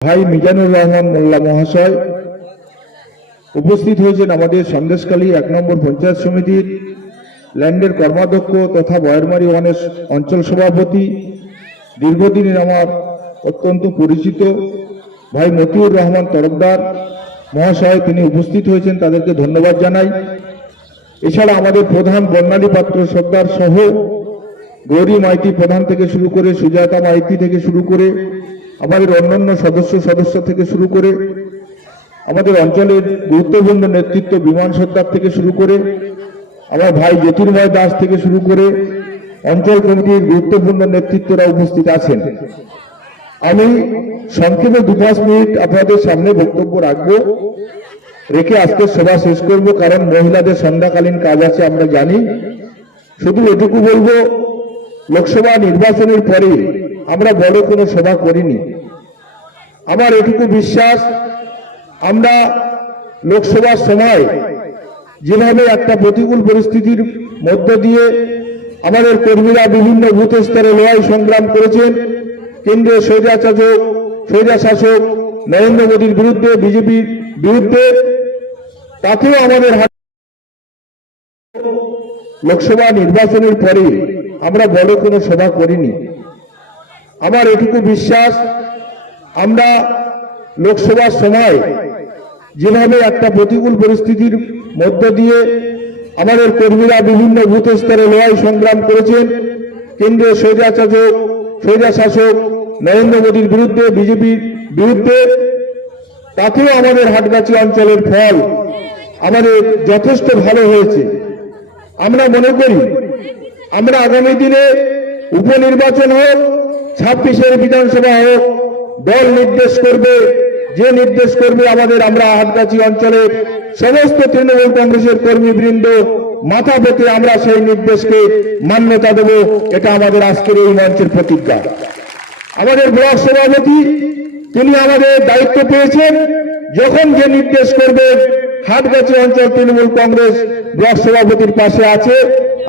ভাই মিজানুর রহমান মোল্লা মহাশয় উপস্থিত হয়েছেন আমাদের সন্দেশকালী এক নম্বর পঞ্চায়েত সমিতির ল্যান্ডের কর্মাধ্যক্ষ তথা বয়ারমারি ওয়ানের অঞ্চল সভাপতি। দীর্ঘদিনের আমার অত্যন্ত পরিচিত ভাই মতিউর রহমান তরফদার মহাশয়, তিনি উপস্থিত হয়েছেন, তাদেরকে ধন্যবাদ জানাই। এছাড়া আমাদের প্রধান বর্ণালী পাত্র সর্দার সহ গৌরী মাইতি প্রধান থেকে শুরু করে, সুজাতা মাইতি থেকে শুরু করে আমাদের অন্যান্য সদস্য সদস্য থেকে শুরু করে আমাদের অঞ্চলের গুরুত্বপূর্ণ নেতৃত্ব বিমান সর্দার থেকে শুরু করে আমার ভাই জ্যোতির্ময় দাস থেকে শুরু করে অঞ্চল কমিটির গুরুত্বপূর্ণ নেতৃত্বরা উপস্থিত আছেন। আমি সংক্ষেপে দু পাঁচ মিনিট আপনাদের সামনে বক্তব্য রাখব, রেখে আজকে সভা শেষ করব, কারণ মহিলাদের সন্ধ্যাকালীন কাজ আছে, আমরা জানি। শুধু এটুকু বলব, লোকসভা নির্বাচনের পরে আমরা বড় কোনো সভা করিনি। আমার এটুকু বিশ্বাস, আমরা লোকসভার সময় যেভাবে একটা প্রতিকূল পরিস্থিতির মধ্য দিয়ে আমাদের কর্মীরা বিভিন্ন বুথ স্তরে লড়াই সংগ্রাম করেছেন। কেন্দ্রীয় স্বৈরাচারক স্বৈরা শাসক নরেন্দ্র মোদীর বিরুদ্ধে, বিজেপির বিরুদ্ধে তাতেও আমাদের হাত লোকসভা নির্বাচনের পরে আমরা বড় কোনো সভা করিনি। আমার এটুকু বিশ্বাস, আমরা লোকসভার সময় যেভাবে একটা প্রতিকূল পরিস্থিতির মধ্য দিয়ে আমাদের কর্মীরা বিভিন্ন বুথ স্তরে লড়াই সংগ্রাম করেছেন, কেন্দ্রীয় স্বৈরাচারক স্বৈরা শাসক নরেন্দ্র মোদীর বিরুদ্ধে, বিজেপির বিরুদ্ধে, তাতেও আমাদের হাটগাছি অঞ্চলের ফল আমাদের যথেষ্ট ভালো হয়েছে। আমরা মনে করি, আমরা আগামী দিনে উপনির্বাচন হোক ছাব্বিশের বিধানসভা হোক, দল নির্দেশ করবে, যে নির্দেশ করবে আমাদের আমরা হাটগাছি অঞ্চলের সমস্ত তৃণমূল কংগ্রেসের কর্মীবৃন্দ, মাথা পেতে আমরা সেই নির্দেশকে মান্যতা দেব, এটা আমাদের আজকের এই মঞ্চের প্রতিজ্ঞা। আমাদের ব্লক সভাপতি, তিনি আমাদের দায়িত্ব পেয়েছেন, যখন যে নির্দেশ করবেন হাটগাছি অঞ্চল তৃণমূল কংগ্রেস ব্লক সভাপতির পাশে আছে,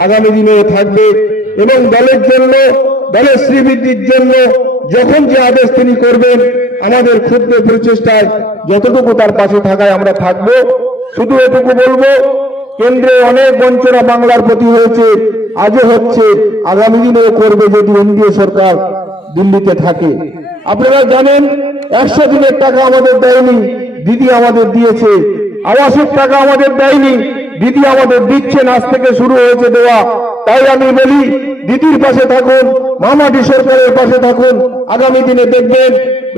আগামী দিনেও থাকবে এবং দলের জন্য দলের শ্রীবৃদ্ধির জন্য যখন যে আদেশ তিনি করবেন, আমাদের ক্ষুদ্র প্রচেষ্টায় যতটুকু তার পাশে থাকায় আমরা থাকব। শুধু এটুকু বলব, কেন্দ্রে অনেক বঞ্চনা বাংলার প্রতি হয়েছে, আজও হচ্ছে, আগামী দিনেও করবে যদি এনডিএ সরকার দিল্লিতে থাকে। আপনারা জানেন, একশো দিনের টাকা আমাদের দেয়নি, দিদি আমাদের দিয়েছে আবাসের টাকা আমাদের দেয়নি দিদি আমাদের দিচ্ছেন, আজ থেকে শুরু হয়েছে দেওয়া। তাই আমি বলি, দিদির পাশে থাকুন, মামাটি সরকারের পাশে থাকুন, আগামী দিনে দেখবেন,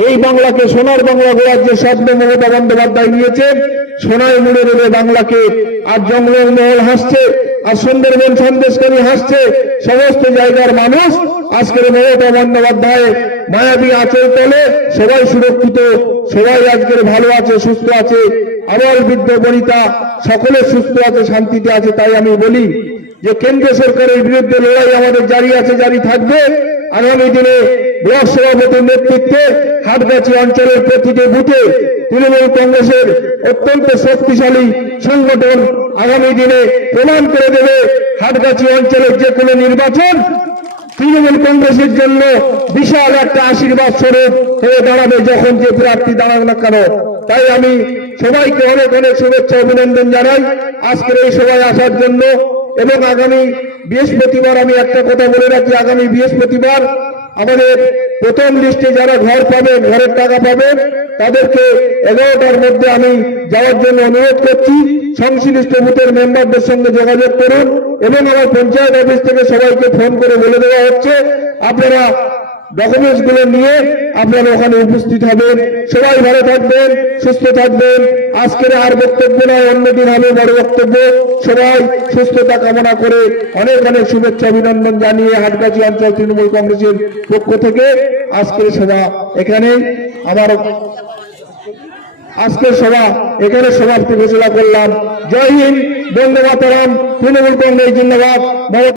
এই বাংলাকে, সোনার বাংলা গড়ার যে স্বপ্ন মমতা বন্দ্যোপাধ্যায় নিয়েছেন সোনায় মুড়ে দেবে বাংলাকে, আর জঙ্গলের মহল হাসছে, আর সুন্দরবন সন্দেশকারী হাসছে। সমস্ত জায়গার মানুষ আজকের মমতা বন্দ্যোপাধ্যায় মায়াবী আচল তলে, সবাই সুরক্ষিত, সবাই আজকের ভালো আছে, সুস্থ আছে। আবার বৃদ্ধ বনিতা, সকলে সুস্থ আছে, শান্তিতে আছে, তাই আমি বলি যে কেন্দ্র সরকারের বিরুদ্ধে লড়াই আমাদের জারি আছে, জারি থাকবে। আগামী দিনে ব্লক সভাপতির নেতৃত্বে হাটগাছি অঞ্চলের প্রতিটি বুথে তৃণমূল কংগ্রেসের অত্যন্ত শক্তিশালী সংগঠন আগামী দিনে প্রমাণ করে দেবে হাটগাছি অঞ্চলের যে কোনো নির্বাচন তৃণমূল কংগ্রেসের জন্য বিশাল একটা আশীর্বাদ স্বরূপ হয়ে দাঁড়াবে যখন যে প্রার্থী দাঁড়াবে না কেন? তাই আমি সবাইকে অনেক অনেক শুভেচ্ছা, অভিনন্দন জানাই আজকের এই সভায় আসার জন্য। এবং আগামী বৃহস্পতিবার, আমি একটা কথা বলে রাখি, আগামী বৃহস্পতিবার আমাদের প্রথম লিস্টে যারা ঘর পাবেন ঘরের টাকা পাবেন তাদেরকে এগারোটার মধ্যে আমি যাওয়ার জন্য অনুরোধ করছি। সংশ্লিষ্ট বুথের মেম্বারদের সঙ্গে যোগাযোগ করুন এবং আমার পঞ্চায়েত অফিস থেকে সবাইকে ফোন করে বলে দেওয়া হচ্ছে। আপনারা ডকুমেন্টসগুলো নিয়ে আপনারা ওখানে উপস্থিত হবেন। সবাই ভালো থাকবেন, সুস্থ থাকবেন। আজকের আর বক্তব্য নয়, অন্যদিন হবে বড় বক্তব্য। সবাই সুস্থতা কামনা করে অনেক অনেক শুভেচ্ছা, অভিনন্দন জানিয়ে হাটগাছি অঞ্চল তৃণমূল কংগ্রেসের পক্ষ থেকে আজকের সভা এখানে আমার আজকের সভা এখানে সমাপ্তি ঘোষণা করলাম। জয় হিন্দ বন্দে মাতারাম তৃণমূল কংগ্রেস জিন্দাবাদ।